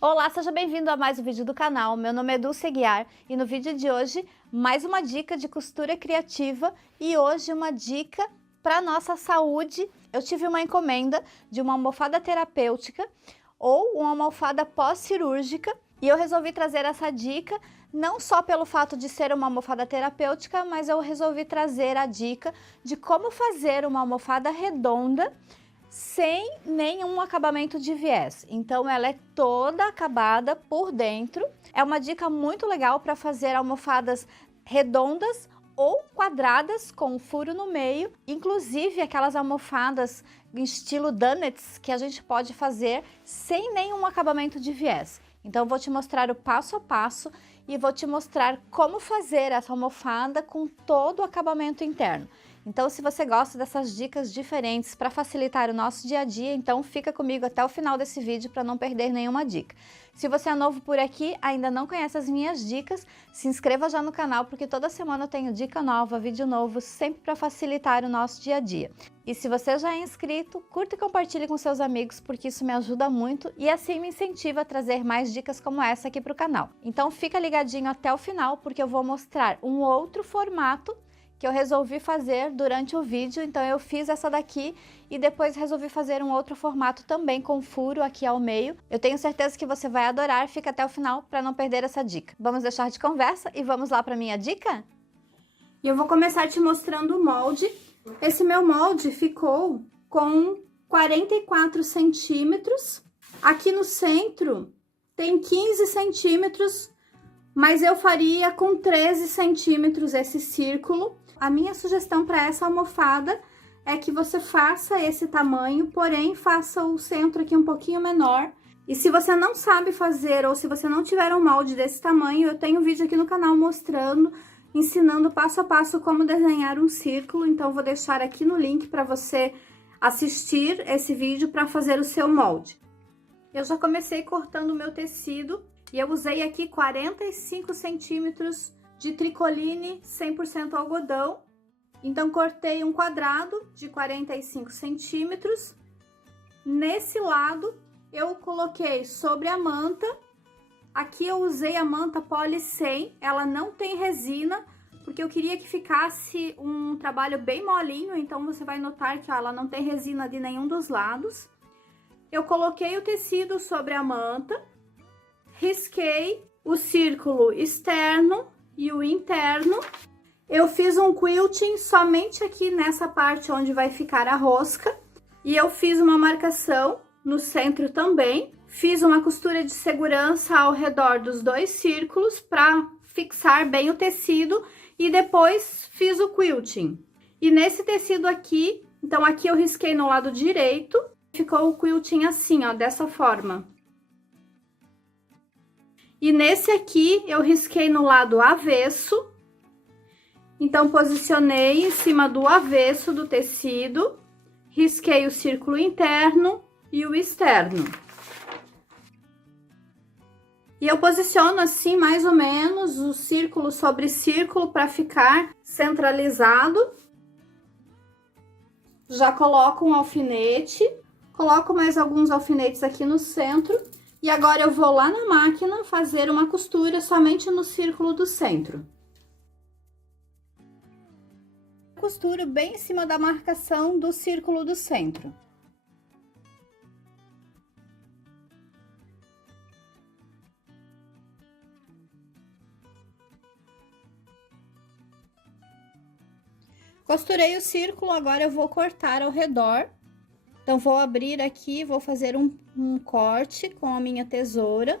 Olá, seja bem-vindo a mais um vídeo do canal. Meu nome é Dulce Aguiar e no vídeo de hoje, mais uma dica de costura criativa e hoje uma dica para nossa saúde. Eu tive uma encomenda de uma almofada terapêutica ou uma almofada pós-cirúrgica e eu resolvi trazer essa dica não só pelo fato de ser uma almofada terapêutica, mas eu resolvi trazer a dica de como fazer uma almofada redonda sem nenhum acabamento de viés. Então ela é toda acabada por dentro. É uma dica muito legal para fazer almofadas redondas ou quadradas com um furo no meio, inclusive aquelas almofadas em estilo donuts que a gente pode fazer sem nenhum acabamento de viés. Então eu vou te mostrar o passo a passo e vou te mostrar como fazer essa almofada com todo o acabamento interno. Então, se você gosta dessas dicas diferentes para facilitar o nosso dia a dia, então fica comigo até o final desse vídeo para não perder nenhuma dica. Se você é novo por aqui, ainda não conhece as minhas dicas, se inscreva já no canal, porque toda semana eu tenho dica nova, vídeo novo, sempre para facilitar o nosso dia a dia. E se você já é inscrito, curta e compartilhe com seus amigos, porque isso me ajuda muito e assim me incentiva a trazer mais dicas como essa aqui para o canal. Então fica ligadinho até o final, porque eu vou mostrar um outro formato que eu resolvi fazer durante o vídeo. Então eu fiz essa daqui e depois resolvi fazer um outro formato também com furo aqui ao meio. Eu tenho certeza que você vai adorar, fica até o final para não perder essa dica. Vamos deixar de conversa e vamos lá para minha dica? E eu vou começar te mostrando o molde. Esse meu molde ficou com 44 centímetros. Aqui no centro tem 15 centímetros, mas eu faria com 13 centímetros esse círculo. A minha sugestão para essa almofada é que você faça esse tamanho, porém faça o centro aqui um pouquinho menor. E se você não sabe fazer ou se você não tiver um molde desse tamanho, eu tenho um vídeo aqui no canal mostrando, ensinando passo a passo como desenhar um círculo. Então, vou deixar aqui no link para você assistir esse vídeo para fazer o seu molde. Eu já comecei cortando o meu tecido e eu usei aqui 45 centímetros de tricoline 100% algodão. Então, cortei um quadrado de 45 centímetros. Nesse lado, eu coloquei sobre a manta. Aqui eu usei a manta Poly 100, ela não tem resina, porque eu queria que ficasse um trabalho bem molinho, então você vai notar que ó, ela não tem resina de nenhum dos lados. Eu coloquei o tecido sobre a manta, risquei o círculo externo e o interno. Eu fiz um quilting somente aqui nessa parte onde vai ficar a rosca. E eu fiz uma marcação no centro também. Fiz uma costura de segurança ao redor dos dois círculos para fixar bem o tecido. E depois fiz o quilting. E nesse tecido aqui, então aqui eu risquei no lado direito. Ficou o quilting assim, ó, dessa forma. E nesse aqui, eu risquei no lado avesso. Então, posicionei em cima do avesso do tecido, risquei o círculo interno e o externo. E eu posiciono assim, mais ou menos, o círculo sobre círculo para ficar centralizado. Já coloco um alfinete, coloco mais alguns alfinetes aqui no centro. E agora eu vou lá na máquina fazer uma costura somente no círculo do centro. Costuro bem em cima da marcação do círculo do centro. Costurei o círculo, agora eu vou cortar ao redor. Então, vou abrir aqui, vou fazer um corte com a minha tesoura.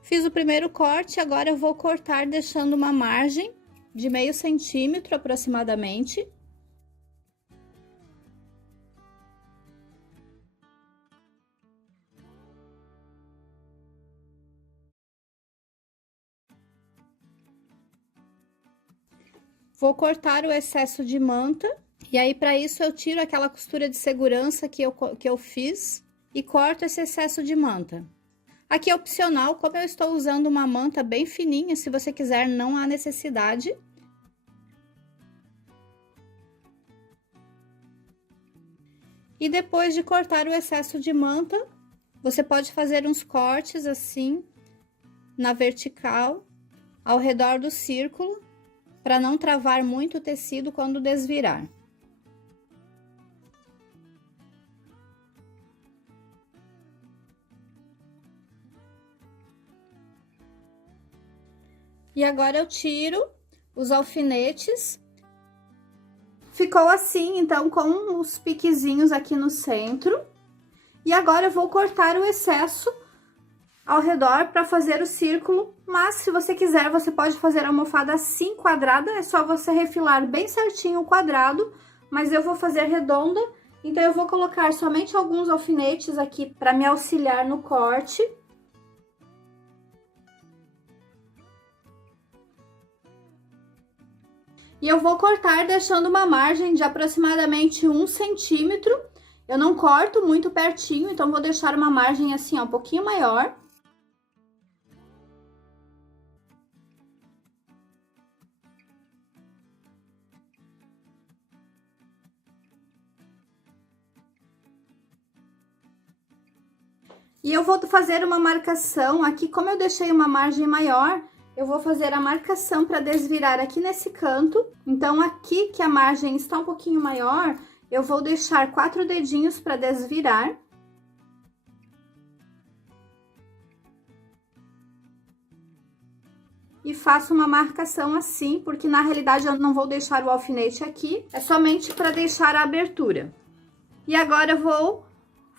Fiz o primeiro corte, agora eu vou cortar deixando uma margem de meio centímetro aproximadamente. Vou cortar o excesso de manta, e aí para isso eu tiro aquela costura de segurança que eu fiz e corto esse excesso de manta. Aqui é opcional, como eu estou usando uma manta bem fininha, se você quiser não há necessidade. E depois de cortar o excesso de manta, você pode fazer uns cortes assim, na vertical, ao redor do círculo, para não travar muito o tecido quando desvirar. E agora eu tiro os alfinetes. Ficou assim, então, com os piquezinhos aqui no centro. E agora eu vou cortar o excesso ao redor para fazer o círculo. Mas, se você quiser, você pode fazer a almofada assim, quadrada. É só você refilar bem certinho o quadrado. Mas eu vou fazer redonda. Então, eu vou colocar somente alguns alfinetes aqui para me auxiliar no corte. E eu vou cortar deixando uma margem de aproximadamente 1 centímetro. Eu não corto muito pertinho, então vou deixar uma margem assim, ó, um pouquinho maior. E eu vou fazer uma marcação aqui, como eu deixei uma margem maior, eu vou fazer a marcação para desvirar aqui nesse canto. Então, aqui que a margem está um pouquinho maior, eu vou deixar 4 dedinhos para desvirar. E faço uma marcação assim, porque na realidade eu não vou deixar o alfinete aqui, é somente para deixar a abertura. E agora eu vou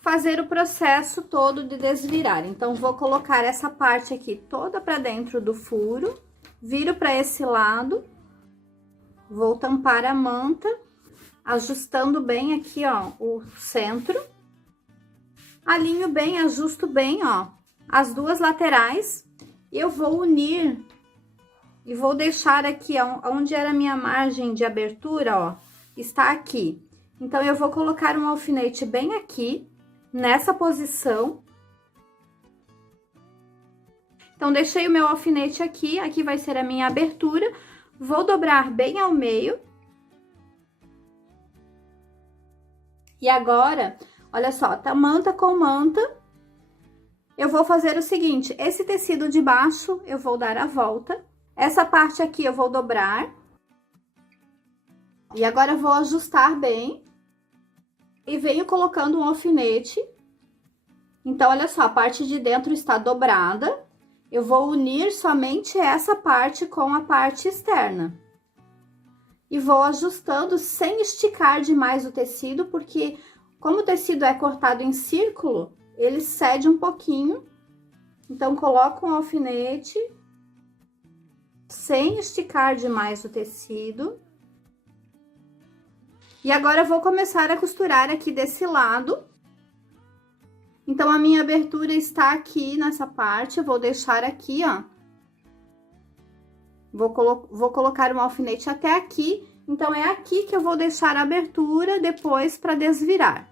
fazer o processo todo de desvirar. Então, vou colocar essa parte aqui toda para dentro do furo, viro para esse lado, vou tampar a manta, ajustando bem aqui, ó, o centro. Alinho bem, ajusto bem, ó, as duas laterais. E eu vou unir e vou deixar aqui, ó, onde era a minha margem de abertura, ó, está aqui. Então, eu vou colocar um alfinete bem aqui, nessa posição. Então, deixei o meu alfinete aqui, aqui vai ser a minha abertura. Vou dobrar bem ao meio. E agora, olha só, tá manta com manta. Eu vou fazer o seguinte, esse tecido de baixo eu vou dar a volta. Essa parte aqui eu vou dobrar. E agora eu vou ajustar bem. E venho colocando um alfinete. Então, olha só, a parte de dentro está dobrada. Eu vou unir somente essa parte com a parte externa. E vou ajustando sem esticar demais o tecido, porque como o tecido é cortado em círculo, ele cede um pouquinho. Então, coloco um alfinete sem esticar demais o tecido. E agora eu vou começar a costurar aqui desse lado. Então, a minha abertura está aqui nessa parte, eu vou deixar aqui, ó. Vou colocar um alfinete até aqui, então, é aqui que eu vou deixar a abertura depois para desvirar.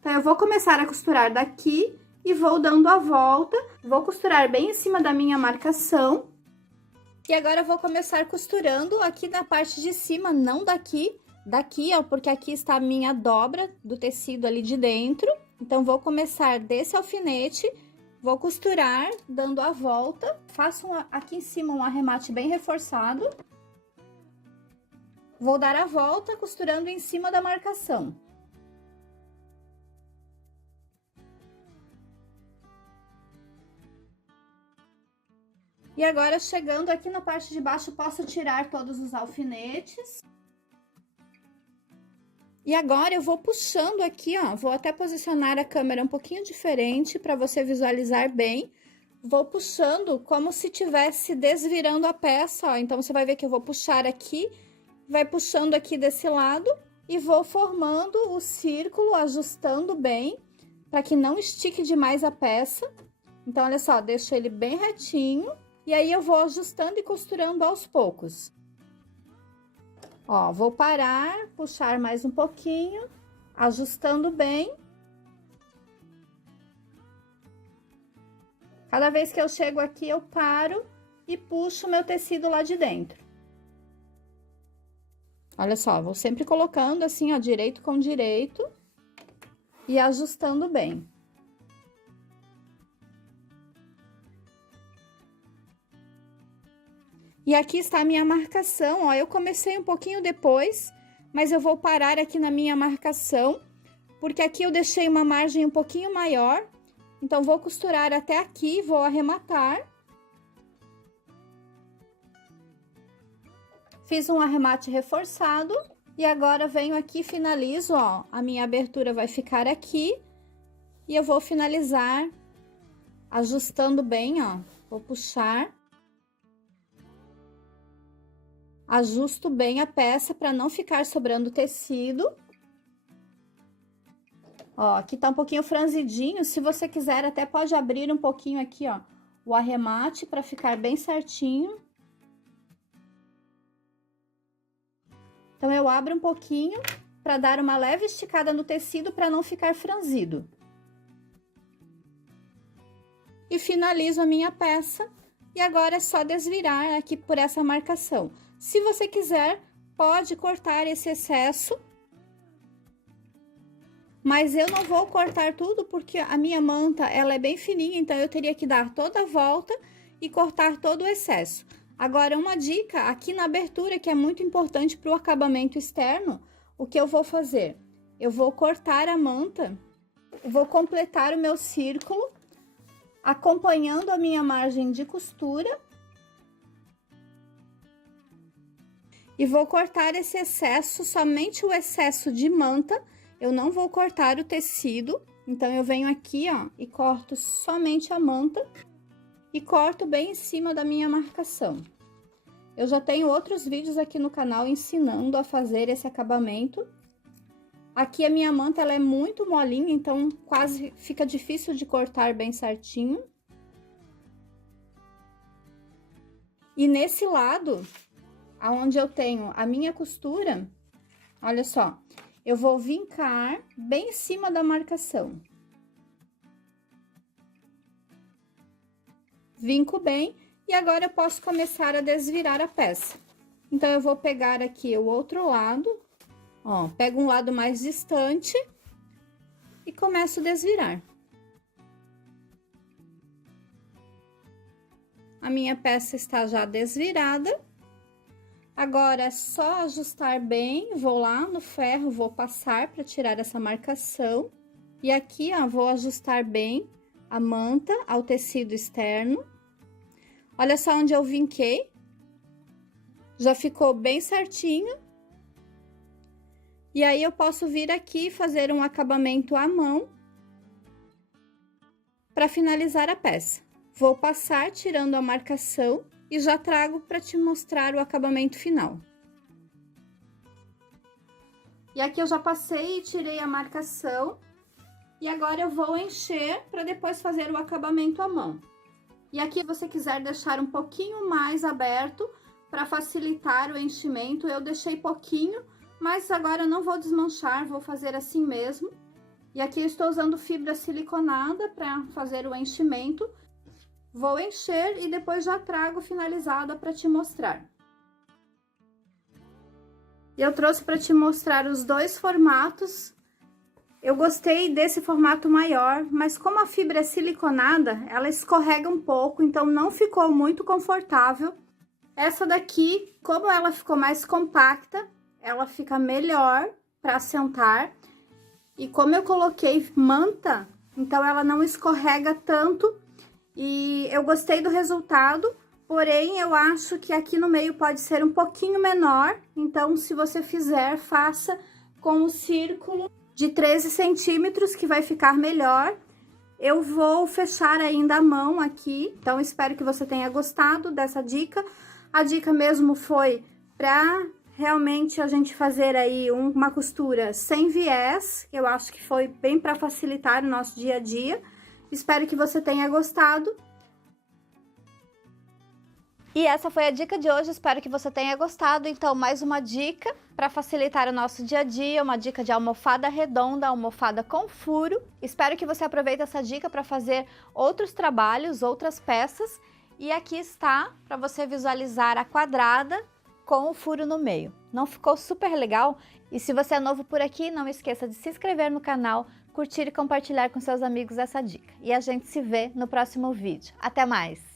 Então, eu vou começar a costurar daqui e vou dando a volta, vou costurar bem em cima da minha marcação. E agora eu vou começar costurando aqui na parte de cima, não daqui. Daqui, ó, porque aqui está a minha dobra do tecido ali de dentro. Então, vou começar desse alfinete, vou costurar, dando a volta. Faço aqui em cima um arremate bem reforçado. Vou dar a volta, costurando em cima da marcação. E agora, chegando aqui na parte de baixo, posso tirar todos os alfinetes. E agora, eu vou puxando aqui, ó, vou até posicionar a câmera um pouquinho diferente para você visualizar bem. Vou puxando como se tivesse desvirando a peça, ó. Então, você vai ver que eu vou puxar aqui, vai puxando aqui desse lado e vou formando o círculo, ajustando bem, para que não estique demais a peça. Então, olha só, deixo ele bem retinho e aí eu vou ajustando e costurando aos poucos. Ó, vou parar, puxar mais um pouquinho, ajustando bem. Cada vez que eu chego aqui, eu paro e puxo o meu tecido lá de dentro. Olha só, vou sempre colocando assim, ó, direito com direito. e ajustando bem. E aqui está a minha marcação, ó, eu comecei um pouquinho depois, mas eu vou parar aqui na minha marcação, porque aqui eu deixei uma margem um pouquinho maior, então vou costurar até aqui, vou arrematar. Fiz um arremate reforçado e agora venho aqui e finalizo, ó, a minha abertura vai ficar aqui e eu vou finalizar ajustando bem, ó, vou puxar. Ajusto bem a peça para não ficar sobrando tecido. Ó, aqui tá um pouquinho franzidinho, se você quiser até pode abrir um pouquinho aqui, ó, o arremate para ficar bem certinho. Então, eu abro um pouquinho para dar uma leve esticada no tecido para não ficar franzido. E finalizo a minha peça. E agora é só desvirar aqui por essa marcação. Se você quiser, pode cortar esse excesso. Mas eu não vou cortar tudo porque a minha manta, ela é bem fininha, então eu teria que dar toda a volta e cortar todo o excesso. Agora, uma dica aqui na abertura, que é muito importante para o acabamento externo, o que eu vou fazer? Eu vou cortar a manta, vou completar o meu círculo, acompanhando a minha margem de costura. E vou cortar esse excesso, somente o excesso de manta, eu não vou cortar o tecido. Então, eu venho aqui, ó, e corto somente a manta e corto bem em cima da minha marcação. Eu já tenho outros vídeos aqui no canal ensinando a fazer esse acabamento. Aqui a minha manta, ela é muito molinha, então quase fica difícil de cortar bem certinho. E nesse lado, aonde eu tenho a minha costura, olha só, eu vou vincar bem em cima da marcação. Vinco bem e agora eu posso começar a desvirar a peça. Então, eu vou pegar aqui o outro lado, ó, pego um lado mais distante e começo a desvirar. A minha peça está já desvirada. Agora, é só ajustar bem, vou lá no ferro, vou passar para tirar essa marcação. E aqui, ó, vou ajustar bem a manta ao tecido externo. Olha só onde eu vinquei. Já ficou bem certinho. E aí, eu posso vir aqui e fazer um acabamento à mão para finalizar a peça. Vou passar tirando a marcação e já trago para te mostrar o acabamento final. E aqui eu já passei e tirei a marcação. E agora eu vou encher para depois fazer o acabamento à mão. E aqui, se você quiser deixar um pouquinho mais aberto para facilitar o enchimento, eu deixei pouquinho, mas agora eu não vou desmanchar, vou fazer assim mesmo. E aqui eu estou usando fibra siliconada para fazer o enchimento. Vou encher e depois já trago finalizada para te mostrar. Eu trouxe para te mostrar os dois formatos. Eu gostei desse formato maior, mas como a fibra é siliconada, ela escorrega um pouco, então não ficou muito confortável. Essa daqui, como ela ficou mais compacta, ela fica melhor para assentar. E como eu coloquei manta, então ela não escorrega tanto. E eu gostei do resultado, porém eu acho que aqui no meio pode ser um pouquinho menor. Então, se você fizer, faça com o círculo de 13 centímetros, que vai ficar melhor. Eu vou fechar ainda a mão aqui, então espero que você tenha gostado dessa dica. A dica mesmo foi para realmente a gente fazer aí uma costura sem viés. Eu acho que foi bem para facilitar o nosso dia a dia. Espero que você tenha gostado. E essa foi a dica de hoje, espero que você tenha gostado. Então, mais uma dica para facilitar o nosso dia a dia, uma dica de almofada redonda, almofada com furo. Espero que você aproveite essa dica para fazer outros trabalhos, outras peças. E aqui está para você visualizar a quadrada com o furo no meio. Não ficou super legal? E se você é novo por aqui, não esqueça de se inscrever no canal, curtir e compartilhar com seus amigos essa dica. E a gente se vê no próximo vídeo. Até mais!